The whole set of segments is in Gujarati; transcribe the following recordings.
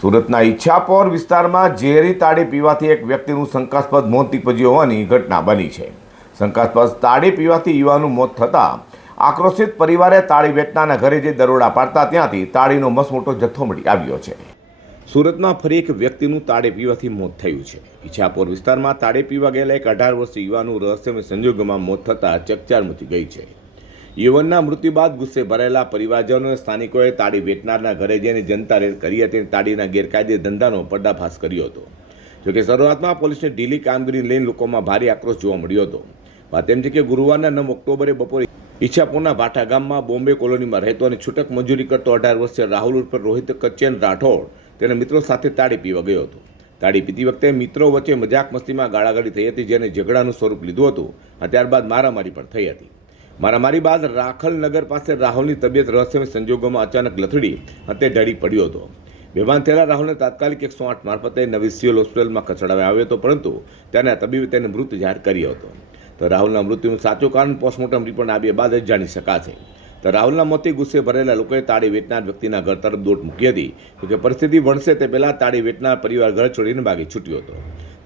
સુરતના ઈચ્છાપોર વિસ્તારમાં ઝેરી તાળી પીવાથી એક વ્યક્તિનું શંકાસ્પદ મોત નીપજ્યું હોવાની ઘટના બની છે. શંકાસ્પદ તાળી પીવાથી યુવાનું મોત થતાં આક્રોશિત પરિવારે તાળી વેચનારના ઘરે જે દરોડા પાડતા ત્યાંથી તાળીનો મસમોટો જથ્થો મળી આવ્યો છે. સુરતમાં ફરી એક વ્યક્તિનું તાળી પીવાથી મોત થયું છે. ઈચ્છાપોર વિસ્તારમાં તાળી પીવા ગયેલા એક અઢાર વર્ષીય યુવાનું રહસ્યમય સંજોગોમાં મોત થતાં ચકચાર મચી ગઈ છે. યુવનના મૃત્યુ બાદ ગુસ્સે ભરાયેલા પરિવારજનોએ સ્થાનિકોએ તાળી વેચનારના ઘરે જઈને જનતા રેડ કરી હતી અને તાળીના ગેરકાયદે ધંધાનો પર્દાફાશ કર્યો હતો. જોકે શરૂઆતમાં પોલીસની ઢીલી કામગીરી લઈને લોકોમાં ભારે આક્રોશ જોવા મળ્યો હતો. વાત એમ છે કે ગુરુવારના નવ ઓક્ટોબરે બપોરે ઈચ્છાપુરના ભાઠા ગામમાં બોમ્બે કોલોનીમાં રહેતો અને છૂટક મજૂરી કરતો અઢાર વર્ષીય રાહુલ ઉપર રોહિત કચ્ચેન રાઠોડ તેના મિત્રો સાથે તાળી પીવા ગયો હતો. તાળી પીતી વખતે મિત્રો વચ્ચે મજાક મસ્તીમાં ગાળાગાળી થઈ હતી, જેને ઝઘડાનું સ્વરૂપ લીધું હતું અને ત્યારબાદ મારામારી પણ થઈ હતી. મારામારી બાદ રાખલનગર પાસે રાહુલની તબિયત રહસ્યમય સંજોગોમાં અચાનક લથડી અને તે ઢળી પડ્યો હતો. બેભાન થયેલા રાહુલને તાત્કાલિક એકસો આઠ મારફતે નવી સિવિલ હોસ્પિટલમાં ખસેડવામાં આવ્યો હતો, પરંતુ તેના તબીબે તેને મૃત જાહેર કર્યો હતો. તો રાહુલના મૃત્યુનું સાચું કારણ પોસ્ટમોર્ટમ રિપોર્ટ આવ્યા બાદ જ જાણી શકાશે. તો રાહુલના મોતી ગુસ્સે ભરેલા લોકોએ તાળી વેચનાર વ્યક્તિના ઘર તરફ દોટ મૂકી હતી જોકે પરિસ્થિતિ વણસે તે પહેલાં તાળી વેચનાર પરિવાર ઘર છોડીને ભાગી છૂટ્યો હતો.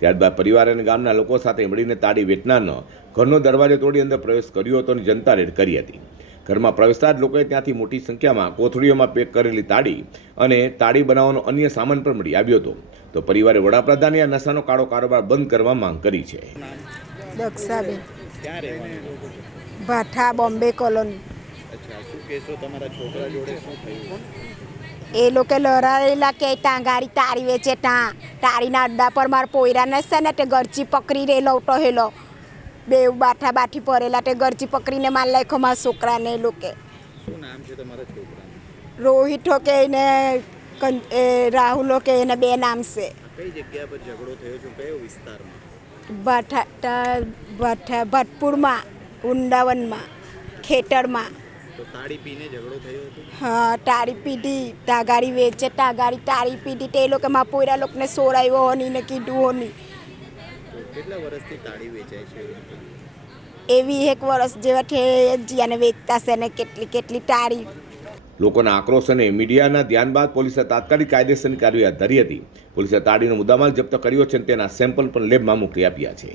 ત્યારબાદ પરિવાર અને ગામના લોકો સાથે મળીને તાળી વેચનારનો ઘરનો દરવાજો તોડી અંદર પ્રવેશ કર્યો હતો અને જનતા રેડ કરી હતી. ઘરમાં પ્રવેશતા જ લોકોએ ત્યાંથી મોટી સંખ્યામાં કોથળીઓમાં પેક કરેલી તાળી અને તાળી બનાવવાનો અન્ય સામાન પણ મળી આવ્યો હતો. તો પરિવારે વડાપ્રધાને આ નશાનો કાળો કારોબાર બંધ કરવા માંગ કરી છે. Bhatha Bombay colony. અચ્છા શું કહેશો તમારા છોકરા જોડે શું થયું? એ લોકો લડાયેલા કે ત્યાં ગાડી તારી વેચે ત્યાં તારીના અડ્ડા પર મારા પોયરા નસે ને તે ગરચી પકડી રેલો ઉઠો હેલો. બે બાઠા બાઠી પડેલા તે ગરચી પકડીને માલ લાખ્યો મારા છોકરાને લોકો. શું નામ છે તમારા છોકરાનું? રોહિત હોકે એને એ રાહુલ હોકે એને બે નામ છે. કઈ જગ્યા પર ઝઘડો થયો છે? કયો વિસ્તારમાં? ભાઠા તા- ભટપુરમાં ઉંડાવનમાં ખેતરમાં. તાળી હા તારી પીધી તાગારી વેચે તાગારી તારી પીધી. તે લોકો માં પોયરા લોકોને સોરાયો હોની ને કીધું હોની. કેટલા વર્ષથી તાળી વેચાય છે? એવી એક વર્ષ જેવા છે જીયાને વેચતા છે ને કેટલી કેટલી તાળી. લોકોના આક્રોશ અને મીડિયાના ધ્યાન બાદ પોલીસે તાત્કાલિક કાયદેસરની કાર્યવાહી હાથ ધરી હતી. પોલીસે તાળીનો મુદ્દામાલ જપ્ત કર્યો છે અને તેના સેમ્પલ પણ લેબમાં મોકલી આપ્યા છે.